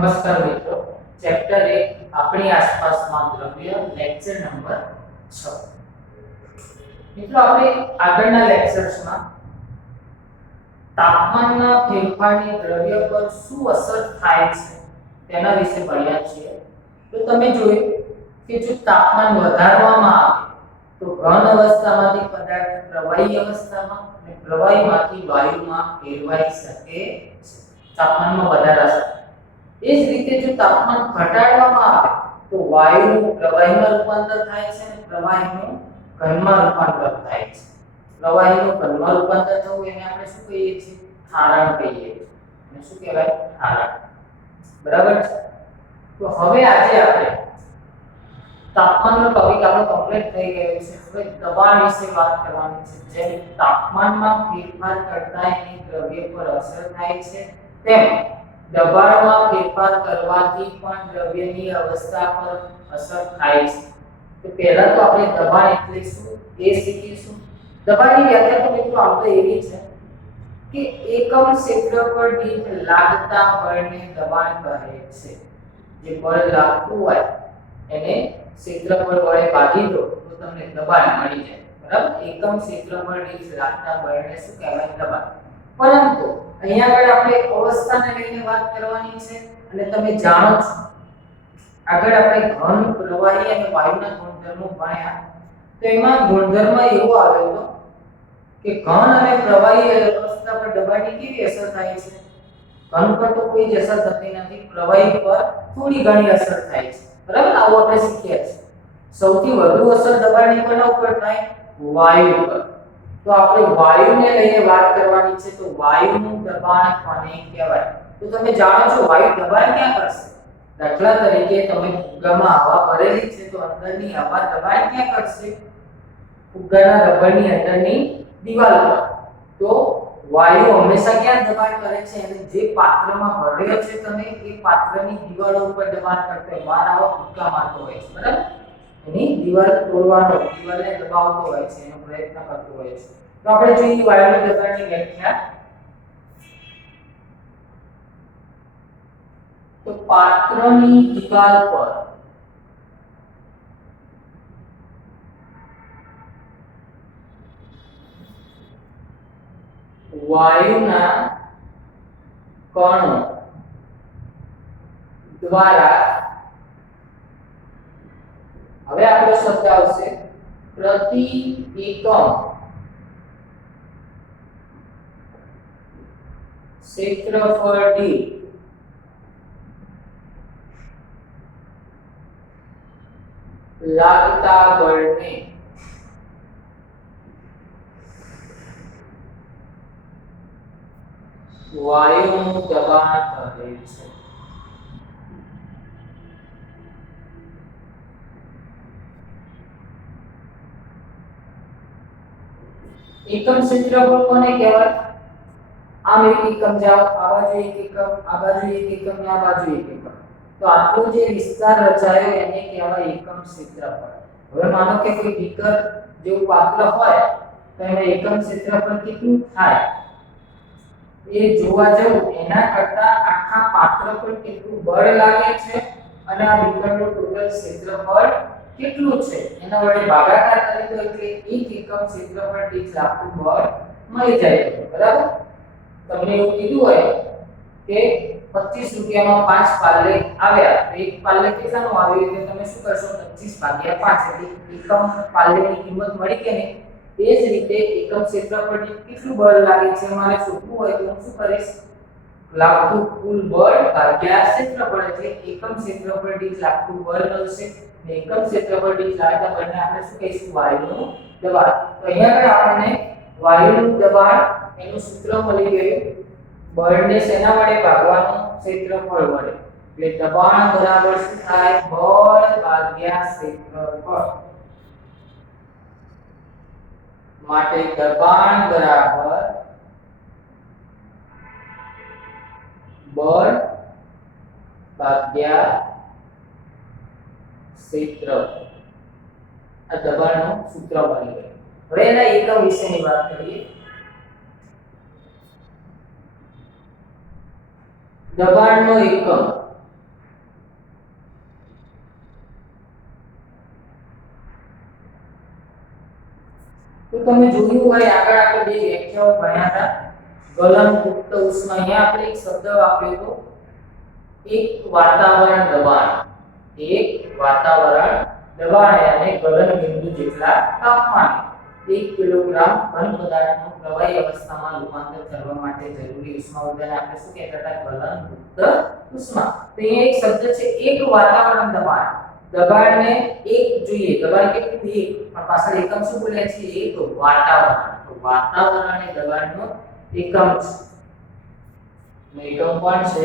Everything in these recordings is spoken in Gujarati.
નમસ્કાર મિત્રો, ચેપ્ટર 1 આપણી આસપાસમાં દ્રવ્ય, લેક્ચર નંબર 6. મિત્રો આપણે આગળના લેક્ચર્સમાં તાપમાનના ફેરફારની દ્રવ્ય પર શું અસર થાય છે તેના વિશે ભણ્યા છીએ. તો તમે જોયું કે જો તાપમાન વધારવામાં આવે તો ઘન અવસ્થામાંથી પદાર્થ પ્રવાહી અવસ્થામાં અને પ્રવાહીમાંથી વાયુમાં ફેરવાઈ શકે છે. તાપમાનમાં વધારા સાથે એ જ રીતે જો તાપમાન ઘટાડવામાં આવે તો વાયુનું પ્રવાહીમાં રૂપાંતર થાય છે અને પ્રવાહીનું ઘનમાં રૂપાંતર થાય છે. પ્રવાહીનું ઘનમાં રૂપાંતર થવું એને આપણે શું કહીએ છીએ? ઠારણ કહીએ છીએ. અને શું કહેવાય? ઠારણ. બરાબર છે. તો હવે આજે આપણે તાપમાનનો ટોપિક આપણો કમ્પ્લીટ થઈ ગયો છે. હવે દબાણ વિશે વાત કરવાની છે. જેમ તાપમાનમાં ફેરફાર કરતા એની દ્રવ્ય પર અસર થાય છે તેમ દબાણમાં ફેરફાર કરવાથી પણ દ્રવ્યની અવસ્થા પર અસર થાય છે. તો પહેલા તો આપણે દબાણ એટલે શું એ શીખીશું. દબાણની વ્યાખ્યા તો મિત્રો આમ તો એવી છે કે એકમ ક્ષેત્રફળ દીઠ લાગતા બળને દબાણ કહે છે. જે બળ લાગતું હોય એને ક્ષેત્રફળ વડે ભાગી દો તો તમને દબાણ મળી જાય. બરાબર? એકમ ક્ષેત્રફળ દીઠ લાગતા બળને શું કહેવાય? દબાણ. પરંતુ અહીંયા આગળ આપણે અવસ્થાને લઈને વાત કરવાની છે અને તમે જાણો છો આગળ આપણે ઘન, પ્રવાહી અને વાયુના ગુણધર્મો ભણ્યા. તો એમાં ગુણધર્મ એવો આવ્યો હતો કે ઘન અને પ્રવાહી અવસ્થા પર દબાણની કેવી અસર થાય છે? ઘન પર તો કોઈ જ અસર થતી નથી, પ્રવાહી પર થોડી ઘણી અસર થાય છે. બરાબર? આવું આપણે શીખ્યા છે. સૌથી વધુ અસર દબાણની કોના ઉપર થાય? વાયુ પર. તો આપણે વાયુને લઈને વાત કરવાની છે. તો વાયુનું દબાણ કોને કહેવાય? તો તમે જાણો છો વાયુ દબાણ ક્યાં કરશે? દાખલા તરીકે તમે ફુગ્ગામાં હવા ભરેલી છે તો અંદરની હવા દબાણ ક્યાં કરશે? ફુગ્ગાના રબરની અંદરની દિવાલ પર. તો વાયુ હંમેશા ક્યાં દબાણ કરે છે? અને જે પાત્રમાં ભરેલો છે તમે એ પાત્રની દિવાલો ઉપર દબાણ કરતો હોય. બહાર આવા ફુગ્ગા મારતો હોય છે. બરાબર? એની દિવાલ તોડવાનો, દિવાલને દબાવતો હોય છે, એનો પ્રયત્ન કરતો હોય છે. તો આપણે જોઈએ વાયુના દબાણની વ્યાખ્યા. તો પાત્રની દિવાલ પર વાયુના કણો દ્વારા, હવે આપણો શબ્દ આવશે પ્રતિ એકમ ક્ષેત્રફળ દીઠ લાગતા બળને વાયુનું દબાણ કહે છે. એકમ ક્ષેત્રફળ કોને કહેવાય? આમ એક એકમ જાઓ, આ બાજુ એક એકમ, આ બાજુ એક એકમ ને આ બાજુ એક એકમ. તો આટલો જે વિસ્તાર રચાયો એને કહેવાય એકમ ક્ષેત્રફળ. હવે માનો કે કોઈ બીકર જેવું પાત્ર હોય તો એનું એકમ ક્ષેત્રફળ કેટલું થાય એ જોવા જવું એના કરતા આખા પાત્ર પર કેટલું બળ લાગે છે અને આ બીકરનું ટોટલ ક્ષેત્રફળ કેટલું છે એના વડે ભાગાકાર કરી દો એટલે એક એકમ ક્ષેત્રફળ દીઠ લાગતું બળ મળી જાય. બરાબર? તમને એવું કીધું હોય કે 25 રૂપિયામાં 5 પાલ્લે આવ્યા તો એક પાલ્લે કેટલાનું આવ્યું એટલે તમે શું કરશો? 25 ભાગ્યા 5 એટલે એકમ પાલ્લેની કિંમત મળી કે નહીં? એ જ રીતે એકમ ક્ષેત્રફળ દીઠ કેટલું બળ લાગે છે મારે શોધવું હોય તો હું શું કરીશ? લાગતું કુલ બળ ભાગ્યા ક્ષેત્રફળ એટલે એકમ ક્ષેત્રફળ દીઠ લાગતું બળ મળશે. અને એકમ ક્ષેત્રફળ દીઠ લાગતા બળને આપણે શું કહીશું? વાયુનું દબાણ. તો અહીંયા આગળ આપણને વાયુનું દબાણ એનું સૂત્ર મળી ગયું. બળને શેના વડે ભાગવાનું? ક્ષેત્રફળ વડે. એટલે દબાણ બરાબર શું થાય? બળ ભાગ્યા ક્ષેત્રફળ. માટે દબાણ બરાબર બળ ભાગ્યા ક્ષેત્રફળ. આ દબાણનું સૂત્ર મળી ગયું. હવે એના એકમ વિશેની વાત કરીએ. દબાણનો એકમ તમે જોયું હોય આગળ આપણે બે વ્યાખ્યાઓ ભણ્યા હતા ગલન ગુપ્ત ઉષ્મા. અહીંયા આપણે એક શબ્દ વાપર્યો હતો એક વાતાવરણ દબાણ. એક વાતાવરણ દબાણ અને ગલન બિંદુ જેટલા તાપમાન 1 કિલોગ્રામ ઘન પદાર્થનું પ્રવાહી અવસ્થામાં રૂપાંતર કરવા માટે જરૂરી ઉષ્મા ઊર્જાને આપણે શું કહેતા હતા? ગલન ગુપ્ત ઉષ્મા. તો અહીંયા એક શબ્દ છે એક વાતાવરણ દબાણ. દબાણને એક જોઈએ, દબાણ કેટલું? 1, પણ પાછળ એકમ શું બોલ્યા છે? એક વાતાવરણ. તો વાતાવરણ એ દબાણનો એકમ છે. એકમ કોણ છે?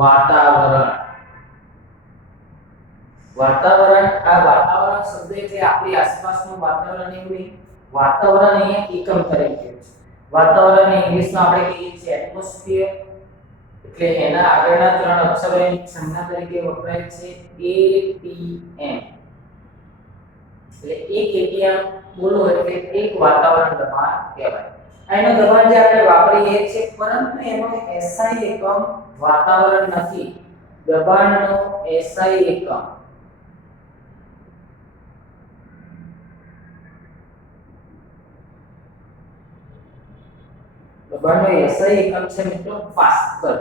વાતાવરણ. વાતાવરણ, આ વાતાવરણ શબ્દ એટલે આપણી આસપાસનું વાતાવરણ એવું નહીં. વાતાવરણ અહીંયા એકમ તરીકે છે. વાતાવરણને ઇંગ્લિશમાં આપણે કહીએ છીએ એટમોસ્ફિયર. એટલે એના આગળના 3 અક્ષરો એની સંજ્ઞા તરીકે વપરાય છે ATM. એટલે 1 ATM બોલો એટલે એક વાતાવરણ દબાણ કહેવાય. આનો દબાણ જે આપણે વાપરીએ છીએ પરંતુ એનો SI એકમ વાતાવરણ નથી. દબાણનો SI એકમ દબાણનો SI એકમ છે મિત્રો પાસ્કલ.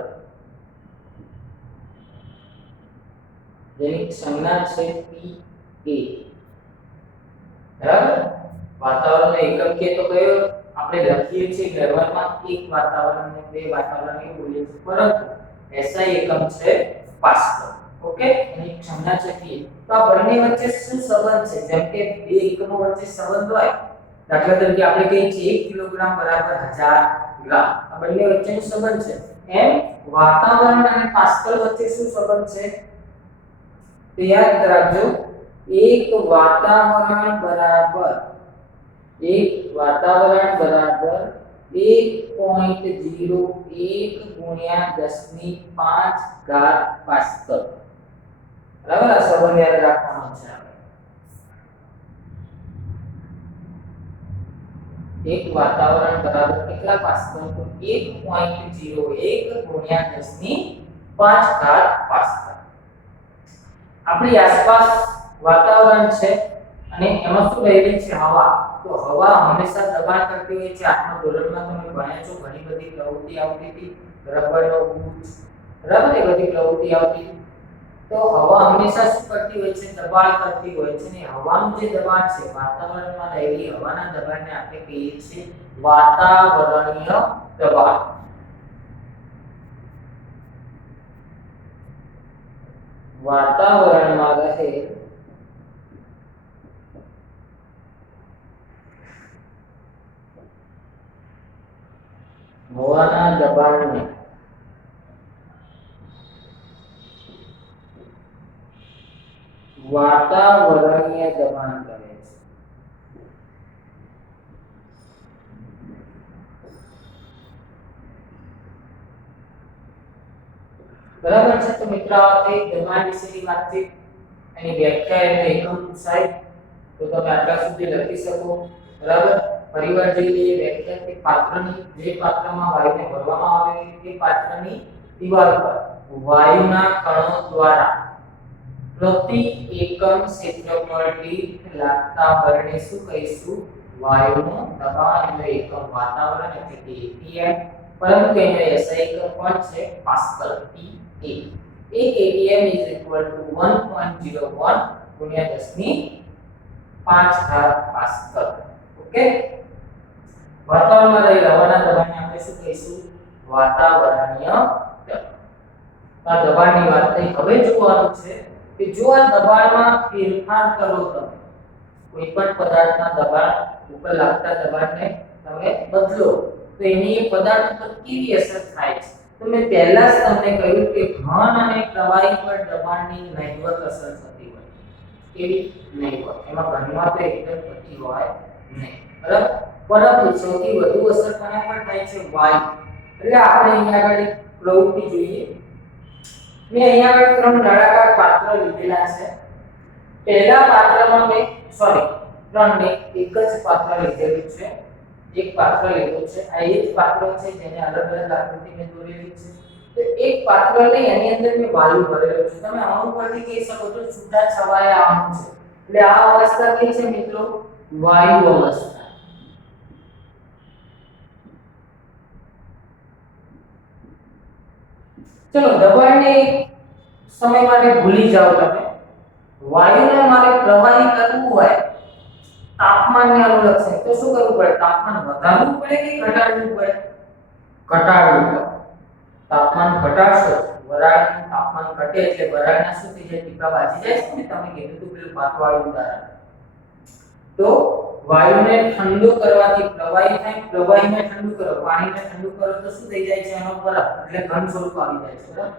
જેની સંજ્ઞા છે PA. બરાબર? વાતાવરણનો એકમ કે તો કયો આપણે લખીએ છીએ વ્યવહારમાં એક વાતાવરણ ને બે વાતાવરણ એ બોલીએ છીએ, પરંતુ SI એકમ છે પાસ્કલ. ઓકે, એની સંજ્ઞા છે PA. તો આ બંને વચ્ચે શું સંબંધ છે? જેમ કે બે એકમો વચ્ચે સંબંધ હોય, દાખલા તરીકે આપણે કહીએ છીએ 1 કિલોગ્રામ બરાબર 1000 ગ્રામ. આ બંને વચ્ચેનો સંબંધ છે. એમ વાતાવરણ અને પાસ્કલ વચ્ચે શું સંબંધ છે? તો યાદ રાખજો, એક વાતાવરણ બરાબર 1.01 ગુણ્યા 10⁵ પાસ્કલ. બરાબર? આ સંબંધ યાદ રાખવાનો છે. એક વાતાવરણ બરાબર કેટલા પાસ્કલ? તો 1.01 ગુણ્યા 10⁵ પાસ્કલ. આપણી આસપાસ વાતાવરણ છે અને એમાં શું રહેલી છે? હવા. તો હવા હંમેશા દબાણ કરતી હોય છે. આઠમા ધોરણમાં તમે ભણ્યા છો, ઘણી બધી પ્રવૃત્તિ આવતી હતી, રબરનો બૂચ, બરાબર? એ બધી પ્રવૃત્તિ આવતી. તો હવા હંમેશા શું કરતી હોય છે? દબાણ કરતી હોય છે. ને હવાનું જે દબાણ છે, વાતાવરણમાં રહેલી હવાના દબાણને આપણે કહીએ છીએ વાતાવરણીય દબાણ. વાતાવરણમાં રહે હવાના દબાણને વાતાવરણીય દબાણ કહે છે. બરાબર છે? તો મિત્રો આ દબાણ વિશેની વાતચીત, એની વ્યાખ્યા અને એકમ પૂછાય તો તમે આટલા સુધી લખી શકો. બરાબર? ફરીવાર જોઈ લઈએ વ્યાખ્યા કે પાત્રની, જે પાત્રમાં વાયુને ભરવામાં આવે તે પાત્રની દિવાલ પર વાયુના કણો દ્વારા પ્રતિ એકમ ક્ષેત્રફળ દીઠ લાગતા બળને શું કહીશું? વાયુનું દબાણ. એનો એકમ વાતાવરણ એટલે કે ATM, પરંતુ એનો SI એકમ પણ છે pascal, PA. 1 ATM is equal to 1.01 ગુણ્યા 10⁵ પાસ્કલ. ઓકે, વાતાવરણમાં રહેલા હવાના દબાણને આપણે શું કહીશું? વાતાવરણીય દબાણ. આ દબાણની વાત થઈ. હવે જોવાનું છે કે જો આ દબાણમાં ફેરફાર કરો, તમે કોઈ પણ પદાર્થના દબાણ ઉપર લાગતા દબાણને તમે બદલો તો એની એ પદાર્થ પર કેવી અસર થાય છે? તો મેં પહેલા જ તમને કહ્યું કે ઘન અને પ્રવાહી પર દબાણની નહિવત અસર થતી હોય. કેવી? નહિવત. એમાં ઘનમાં તો એકદમ થતી હોય નહીં. બરાબર? પરંતુ સૌથી વધુ અસર કોના પર થાય છે? વાયુ. એટલે આપણે અહીંયા આગળ એક પ્રવૃત્તિ જોઈએ. મેં અહીંયા આગળ 3 નળાકાર પાત્ર લીધેલા છે. પહેલા પાત્રમાં મેં 3 ને એક જ પાત્ર લીધેલું છે. એક પાત્ર લીધું છે. આ એક પાત્ર છે જેને અલગ અલગ આકૃતિ મેં દોરેલી છે. તો એક પાત્ર લઈ એની અંદર મેં વાયુ ભરેલો છે. તમે અણુ પરથી કહી શકો છો છૂટા છવાયા અણુ છે. એટલે આ અવસ્થા કઈ છે મિત્રો? વાયુ અવસ્થા. ચલો દબાણને સમય માટે ભૂલી જાઓ તમે. વાયુને મારે પ્રવાહી કરવું હોય તાપમાનને અનુલક્ષે તો શું કરવું પડે? તાપમાન વધારવું પડે કે ઘટાડવું પડે? ઘટાડવું પડે. તાપમાન ઘટાડશો વરાળનું તાપમાન ઘટે એટલે વરાળના શું થઈ જાય? ટીપા બાજી જાય છે ને, તમે કીધું હતું પેલું પાતવાળું ઉદાહરણ. તો વાયુને ઠંડુ કરવાથી પ્રવાહી થાય, પ્રવાહીને ઠંડુ કરો, પાણીને ઠંડુ કરો તો શું થઈ જાય છે? એનો બરફ એટલે ઘન સ્વરૂપ આવી જાય છે, બરાબર?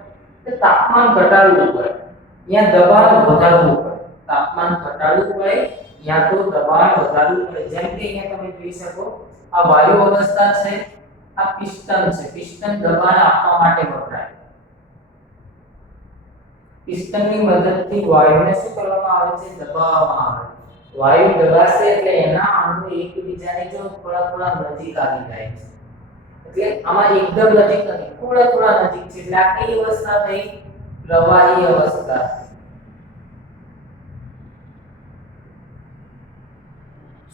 તો તાપમાન ઘટાડવું પડે, અહીંયા દબાણ વધારવું પડે. તાપમાન ઘટાડવું પડે યા તો દબાણ વધારવું પડે. જેમ કે અહીંયા તમે જોઈ શકો આ વાયુ અવસ્થા છે, આ પિસ્ટન છે. પિસ્ટન દબાણ આપવા માટે વપરાય. પિસ્ટનની મદદથી વાયુને શું કરવામાં આવે છે? દબાવવામાં આવે. વાયુ દબાશે એટલે એના અણુ એકબીજાને જો થોડા થોડા નજીક આવી જાય છે. એટલે આમાં એકદમ નજીક નથી, થોડા થોડા નજીક છે. એટલે આ કઈ અવસ્થા થઈ? પ્રવાહી અવસ્થા.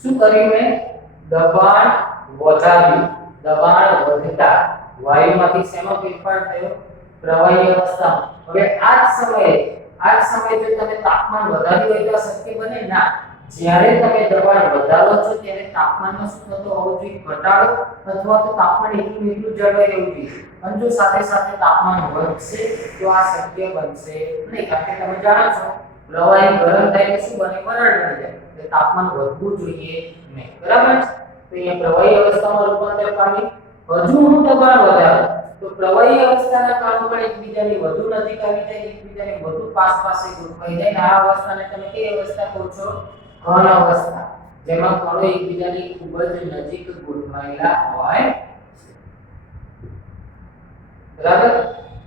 શું કર્યું મેં? દબાણ વધાર્યું. દબાણ વધતા વાયુમાંથી શેમાં ફેરફાર થયો? પ્રવાહી અવસ્થામાં. હવે આ જ સમયે જો તમે તાપમાન વધાર્યું હોય તો શક્ય બને ના. જ્યારે તમે દબાણ વધારો છો ત્યારે તાપમાનમાં શું થતો હોવો જોઈએ? ઘટાડો અથવા તો તાપમાન એટલું જળવાઈ રહેવું જોઈએ. અને જો સાથે સાથે તાપમાન વધશે તો આ શક્ય બનશે નહીં. કારણ કે તમે જાણો છો પ્રવાહી ગરમ થાય તો શું બને? વરાળ બની જાય. એટલે તાપમાન વધવું જોઈએ નહીં, બરાબર? તો અહીંયા પ્રવાહી અવસ્થામાં રૂપાંતર પામી. હજુ હું દબાણ વધારું તો પ્રવાહી અવસ્થાના કણો પણ એકબીજાની વધુ નજીક આવી જાય, એકબીજાની વધુ પાસે ગોઠવાઈ જાય. આ અવસ્થાને તમે કઈ અવસ્થા કહો છો? ઘન અવસ્થા, જેમાં કણો એકબીજાની ખૂબ જ નજીક ગોઠવાયેલા હોય. બરાબર?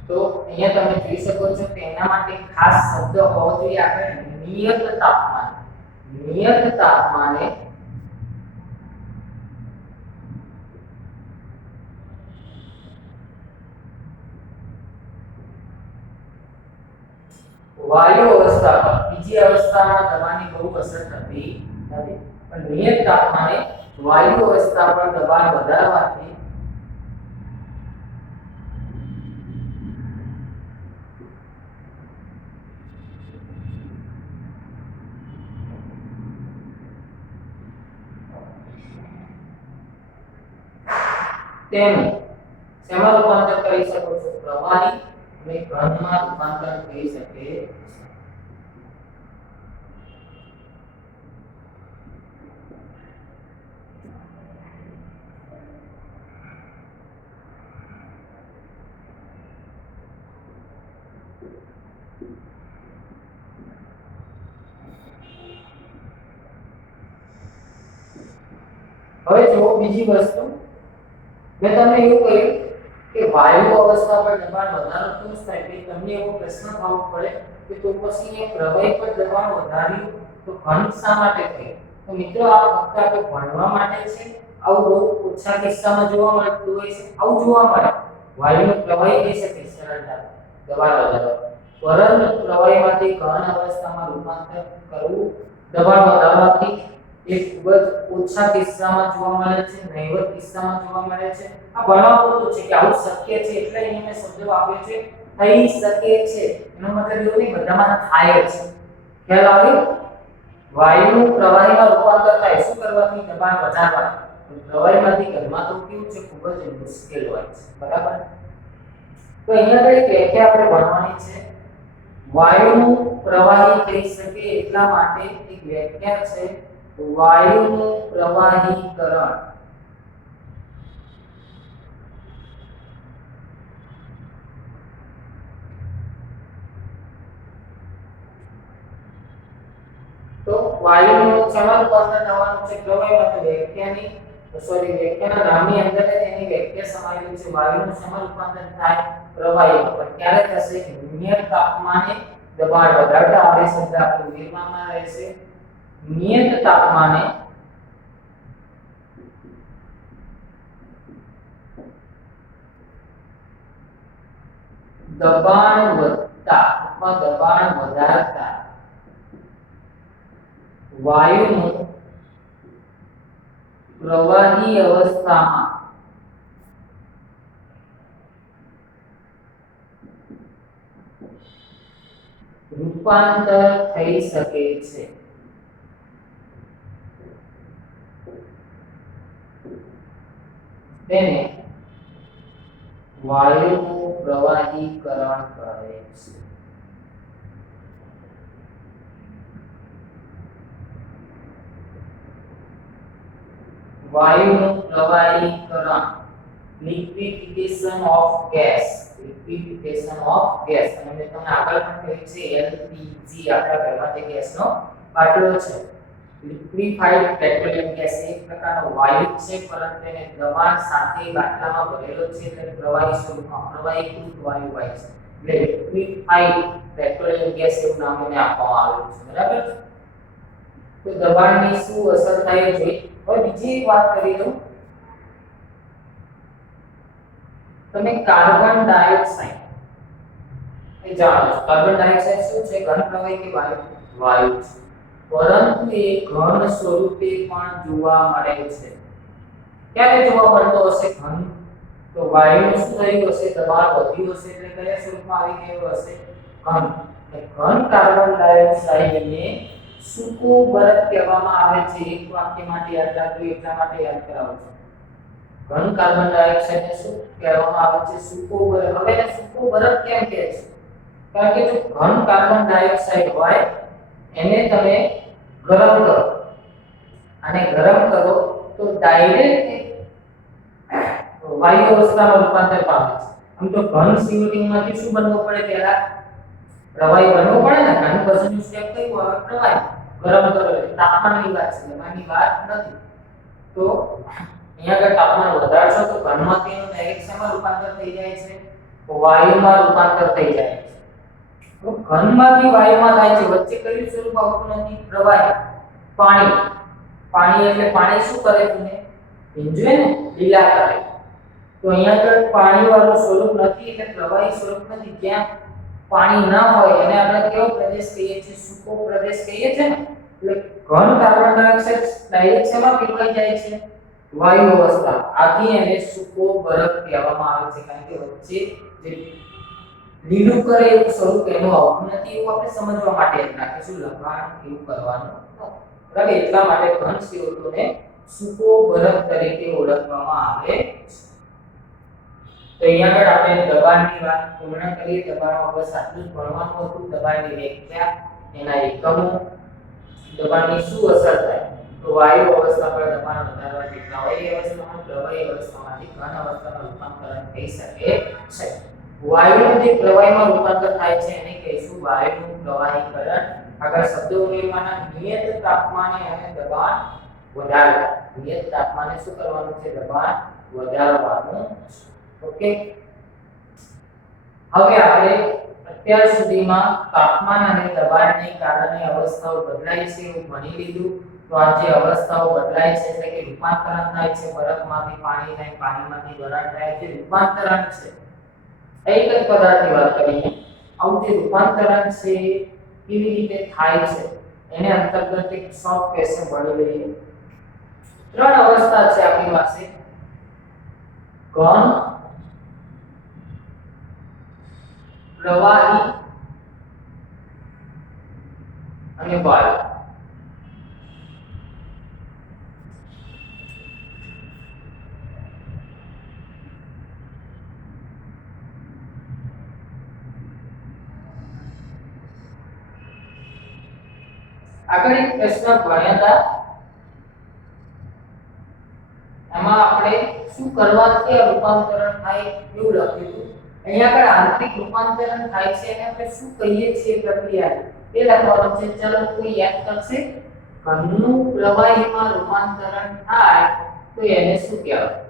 તો અહીંયા તમે જોઈ શકો છો કે એના માટે ખાસ શબ્દ હોવો જોઈએ આપણે નિયત તાપમાન. નિયત તાપમાને વાયુ અવસ્થા પર બીજી અવસ્થામાં દબાણની બહુ અસર થતી નથી, પણ નિયત તાપમાને વાયુ અવસ્થા પર દબાણ વધારવાથી તેનું શેમાં રૂપાંતર કરી શકો છો? પ્રવાહી અને ઘનમાં રૂપાંતર થઈ શકે છે. હવે જો બીજી વસ્તુ મેં તમને એવું કહ્યું કે વાયુ અવસ્થા પર દબાણ વધારો તો થાય કે તમને એવો પ્રશ્ન થવો પડે કે તો પછી એ પ્રવાહી પર દબાણ વધાર્યું તો ઘન શા માટે થયું? તો મિત્રો આ ફક્ત આપણે ભણવા માટે છે. આવું બહુ ઓછા કિસ્સામાં જોવા મળતું હોય છે. આવું જોવા મળે વાયુનું પ્રવાહી કહી શકે સરળતાથી દબાણ વધારો, પરંતુ પ્રવાહીમાંથી ઘન અવસ્થામાં રૂપાંતર કરવું દબાણ વધારવાથી એ ખૂબ જ ઓછા કિસ્સામાં જોવા મળે છે, નહીવત કિસ્સામાં જોવા મળે છે. આ ભણવા પૂરતું છે કે આવું શક્ય છે, એટલે અહીં મેં શબ્દો આપ્યો છે થઈ શકે છે. એનો મતલબ એવું નહીં બધામાં થાય છે. ખ્યાલ આવ્યો? વાયુનું પ્રવાહીમાં રૂપાંતર થાય શું કરવાથી? દબાણ વધારવાથી. પ્રવાહીમાંથી ઘનમાં તો કેવું છે? ખૂબ જ મુશ્કેલ હોય છે, બરાબર? તો અહીંયા આગળ એક વ્યાખ્યા આપણે ભણવાની છે. વાયુનું પ્રવાહી થઈ શકે એટલા માટે એક વ્યાખ્યા છે વાયુનું પ્રવાહીકરણ. તો વાયુનું શેમાં રૂપાંતર થવાનું છે? પ્રવાહીમાં. તો વ્યાખ્યાના નામની અંદર જ એની વ્યાખ્યા સમાયેલી છે. વાયુનું શેમાં રૂપાંતર થાય? પ્રવાહીમાં. પણ ક્યારે થશે? નિયત તાપમાને દબાણ વધારતા. આ શબ્દ આપણે ઉમેરવામાં રહેશે. નિયત તાપમાને દબાણ વધતા અથવા દબાણ વધારતા વાયુનું પ્રવાહી અવસ્થામાં રૂપાંતર થઈ શકે છે. તેને વાયુનું પ્રવાહીકરણ કહે છે. વાયુનું પ્રવાહીકરણ, liquefaction of gas, liquefaction of gas. અને મેં તમને આગળ પણ કહ્યું છે LPG આપણા ઘરમાં જે ગેસનો બાટલો છે. લિક્વિફાઈડ પેટ્રોલિયમ ગેસ એક પ્રકારનો વાયુ છે, પરંતુ તેને દબાણ સાથે બાટલામાં ભરેલો છે એટલે પ્રવાહી સ્વરૂપમાં પ્રવાહીકૃત વાયુ હોય છે. એટલે લિક્વિફાઈડ પેટ્રોલિયમ ગેસ એવું નામ એને આપવામાં આવેલું છે. બરાબર. તો દબાણની શું અસર થાય છે. હવે બીજી એક વાત કરી દઉં. તમે કાર્બન ડાયોક્સાઇડ એ જાણો છો. કાર્બન ડાયોક્સાઇડ શું છે? ઘન પ્રવાહી કે વાયુ? વાયુ છે. પરંતુ એ ઘન સ્વરૂપે પણ જોવા મળે છે. ક્યારે જોવા મળતો હશે ઘન? તો વાયુનું શું થયું હશે? દબાણ વધ્યું હશે એટલે કયા સ્વરૂપમાં આવી ગયું હશે? ઘન. ઘન કાર્બન ડાયોક્સાઇડને સૂકો બરફ કહેવામાં આવે છે. એક વાક્ય માટે યાદ રાખજો, એટલા માટે યાદ કરાવું છું. ઘન કાર્બન ડાયોક્સાઇડને શું કહેવામાં આવે છે? સૂકો બરફ. હવે એને સૂકો બરફ કેમ કહે છે? કારણ કે જો ઘન કાર્બન ડાયોક્સાઇડ હોય એને તમે ગરમ કરો અને ગરમ કરો તો ડાયરેક્ટ વાયુ અવસ્થામાં રૂપાંતર પામે છે. આમ તો ઘન CO2 માંથી શું બનવું પડે? પહેલા પ્રવાહી બનવું પડે ને. ઘન પછીનું સ્ટેપ કયું આવે? પ્રવાહી. ગરમ કરો એટલે તાપમાનની વાત છે, એમાંની વાત નથી. તો અહીંયા આગળ તાપમાન વધારશો તો ઘનમાંથી એનું ડાયરેક્ટ શેમાં રૂપાંતર થઈ જાય છે? વાયુમાં રૂપાંતર થઈ જાય છે. તો ઘનમાંથી વાયુમાં થાય છે. વચ્ચે કયું સ્વરૂપ આવતું નથી? પ્રવાહી. પાણી. પાણી એટલે પાણી શું કરે તમને? ભીંજવે ને, લીલા કરે. તો અહીંયા આગળ પાણી વાળું સ્વરૂપ નથી એટલે પ્રવાહી સ્વરૂપ નથી. જ્યાં પાણી ના હોય એને આપણે કેવો પ્રદેશ કહીએ છીએ? સૂકો પ્રદેશ કહીએ છીએ ને. એટલે ઘન કાર્બન ડાયોક્સાઇડ ડાયરેક્ટ શેમાં પીગળાઈ જાય છે? વાયુ અવસ્થા. આથી એને સૂકો બરફ કહેવામાં આવે છે. કારણ કે વચ્ચે જે લીલું કરે એવું સ્વરૂપ એનું આવતું નથી. એવું આપણે સમજવા માટે જ રાખીશું. લખાણ એવું કરવાનું બરાબર. એટલા માટે ઘન CO2 ને સૂકો બરફ તરીકે ઓળખવામાં આવે છે. તો અહીંયા આગળ આપણે દબાણની વાત પૂર્ણ કરીએ. દબાણમાં બસ આટલું જ ભણવાનું હતું. દબાણની વ્યાખ્યા, એના એકમો, દબાણની શું અસર થાય. તો વાયુ અવસ્થા પર દબાણ વધારવાથી પ્રવાહી અવસ્થામાં, પ્રવાહી અવસ્થામાંથી ઘન અવસ્થામાં રૂપાંતરણ થઈ શકે છે. વાયુનું જે પ્રવાહીમાં રૂપાંતર થાય છે એને કહીશું વાયુનું પ્રવાહીકરણ. આગળ શબ્દો ઉમેરવાના. નિયત તાપમાને અને દબાણ વધારવા. નિયત તાપમાને શું કરવાનું છે? દબાણ વધારવાનું. ઓકે. હવે આપણે અત્યાર સુધીમાં તાપમાન અને દબાણને કારણે અવસ્થાઓ બદલાય છે એવું ભણી લીધું. તો આ જે અવસ્થાઓ બદલાય છે એટલે કે રૂપાંતરણ થાય છે. બરફમાંથી પાણી થાય, પાણીમાંથી બરફ થાય છે. રૂપાંતરણ છે. એક જ પદાર્થની વાત કરીએ. આવું જે રૂપાંતરણ છે કેવી રીતે થાય છે એને અંતર્ગત એક શોર્ટ ક્વેશ્ચન ભણી લઈએ. ત્રણ અવસ્થા છે આપણી પાસે: ઘન, પ્રવાહી અને વાયુ. આગળ એક પ્રશ્ન ભણ્યા હતા. એમાં આપણે શું કરવાથી આ રૂપાંતરણ થાય એવું લખ્યું હતું. અહીંયા આગળ આંતરિક રૂપાંતરણ થાય છે એને આપણે શું કહીએ છીએ પ્રક્રિયા એ લખવાનું છે. ચલો કોઈ યાદ કરશે? ઘનનું પ્રવાહીમાં રૂપાંતરણ થાય તો એને શું કહેવાય?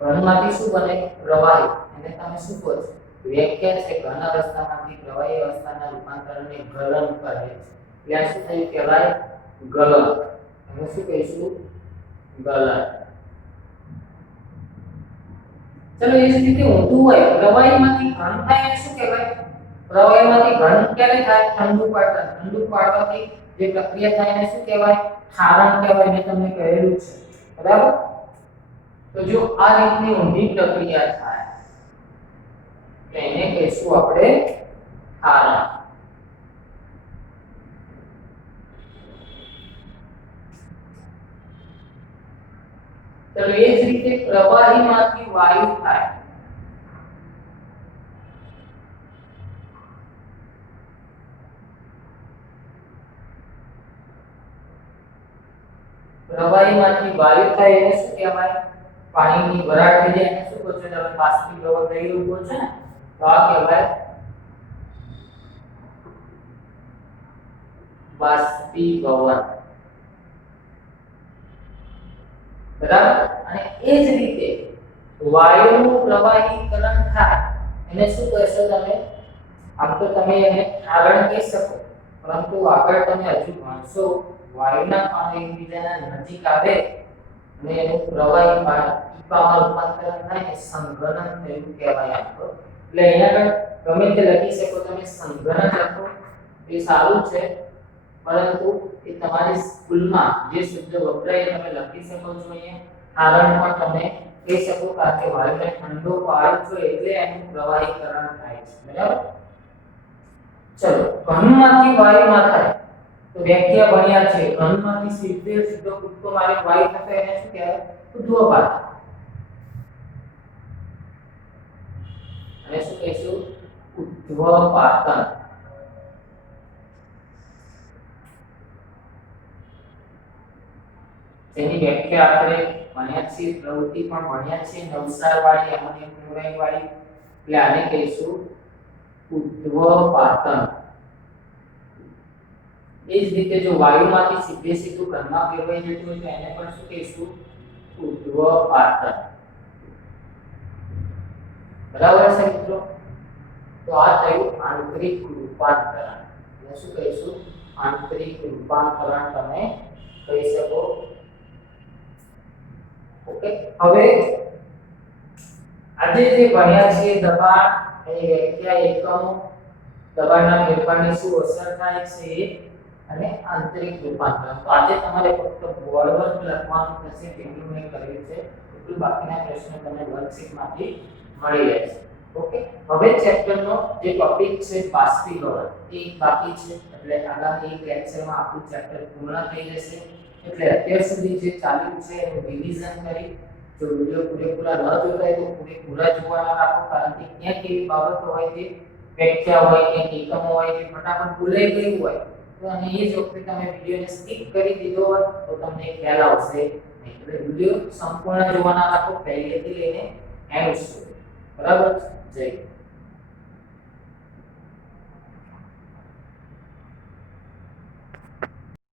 ઘનમાંથી શું બને? પ્રવાહી. એને તમે શું કહો છો? વ્યાખ્યા છે ઘન અવસ્થામાંથી પ્રવાહી અવસ્થાના રૂપાંતરણને ગલન કહે છે. ત્યાં શું થયું કહેવાય? ગલન. એને શું કહીશું? ગલન. ચલો એ જ રીતે ઊંધું હોય. પ્રવાહીમાંથી ઘન થાય એને શું કહેવાય? પ્રવાહીમાંથી ઘન ક્યારે થાય? ઠંડુ પાડવા. ઠંડુ પાડવાથી જે પ્રક્રિયા થાય એને શું કહેવાય? ઠારણ કહેવાય. મેં તમને કહેલું છે. બરાબર. તો જો આ રીતની ઊંધી પ્રક્રિયા થાય તો એને કહીશું આપણે ઠારણ. તો એ જ રીતે પ્રવાહીમાંથી વાયુ થાય પ્રવાહીમાંથી વાયુ થાય એને શું કહેવાય? પાણીની વરાળ થઈ જાય એને શું કહો છો? તમે બાષ્પીભવન થઈ રહ્યું કહો છો ને, તો આ કહેવાય બાષ્પીભવન. બરાબર. અને એ જ રીતે વાયુનું પ્રવાહીકરણ થાય એને શું કહેશો તમે? આમ તો તમે એને ઠારણ કહી શકો, પરંતુ આગળ તમે હજુ ભણશો વાયુના કણો એકબીજાના નજીક આવે અને એનું પ્રવાહી ટીપામાં રૂપાંતરણ થાય ને સંઘનન થયું કહેવાય આપો. એટલે અહીંયા આગળ ગમે તે લખી શકો તમે, સંઘનન લખો એ સારું છે, પરંતુ એ તમારી સ્કૂલમાં જે શબ્દ વપરાય તમે લખી શકો છો. અહીંયા કારણ પણ તમે કહી શકો, કારણ કે વાયુને ઠંડો પાડો છો એટલે એનું પ્રવાહીકરણ થાય છે. બરાબર. ચલો, ઘનમાંથી વાયુમાં થાય તો વ્યાખ્યા ભણ્યા છે. ઘનમાંથી સીધો કૂદકો મારે વાયુ થશે એને શું કહેવાય? ઉદ્ધ્વપાતન. અને શું કહીશું? ઉદ્ધ્વપાતન. તેની વ્યાખ્યા આપણે ભણ્યા છીએ, પ્રવૃત્તિ પણ ભણ્યા છીએ, નવસારવાળી એમોનિયમ ક્લોરાઇડ વાળી. એટલે આને કહીશું ઉદ્ધ્વપાતન. એ જ રીતે જો વાયુમાંથી સીધું ઘનમાં ફેરવાઈ જતું હોય તો એને પણ શું કહીશું? ઉદ્ધ્વપાતન. બરાબર છે મિત્રો? તો આ થયું આંતરિક રૂપાંતરણ. એટલે શું કહીશું? આંતરિક રૂપાંતરણ તમે કહી શકો. ઓકે. હવે આજે જે ભણ્યા છીએ દબાણ, એની વ્યાખ્યા, એકમો, દબાણના ફેરફારની શું અસર થાય છે અને આંતરિક રૂપાંતરણ. તો આજે તમારે ફક્ત બોર્ડ પર લખવાનું થશે, તેટલું મેં કર્યું છે. એટલું બાકીના પ્રશ્નો તમને વર્કશીટમાંથી મળી રહેશે. ઓકે. હવે ચેપ્ટરનો જે ટોપિક છે બાષ્પીભવન એ બાકી છે, એટલે આગામી એક લેક્ચરમાં આપણું ચેપ્ટર પૂર્ણ થઈ જશે. એટલે અત્યાર સુધી જે ચાલ્યું છે એનું રિવિઝન કરી, જો વિડિયો પૂરેપૂરા ન જોતા હોય તો પૂરેપૂરા જોવાના રાખો, કારણ કે ક્યાંક એવી બાબતો હોય જે વ્યાખ્યા હોય, ક્યાંક એકમો હોય જે ફટાફટ ભૂલાઈ ગયું હોય, તો અને એ જ વખતે તમે વિડિયોને સ્કીપ કરી દીધો હોય તો તમને ખ્યાલ આવશે નહીં. એટલે વિડિયો સંપૂર્ણ જોવાના રાખો, પહેલેથી લઈને એન્ડ સુધી. બરાબર? જય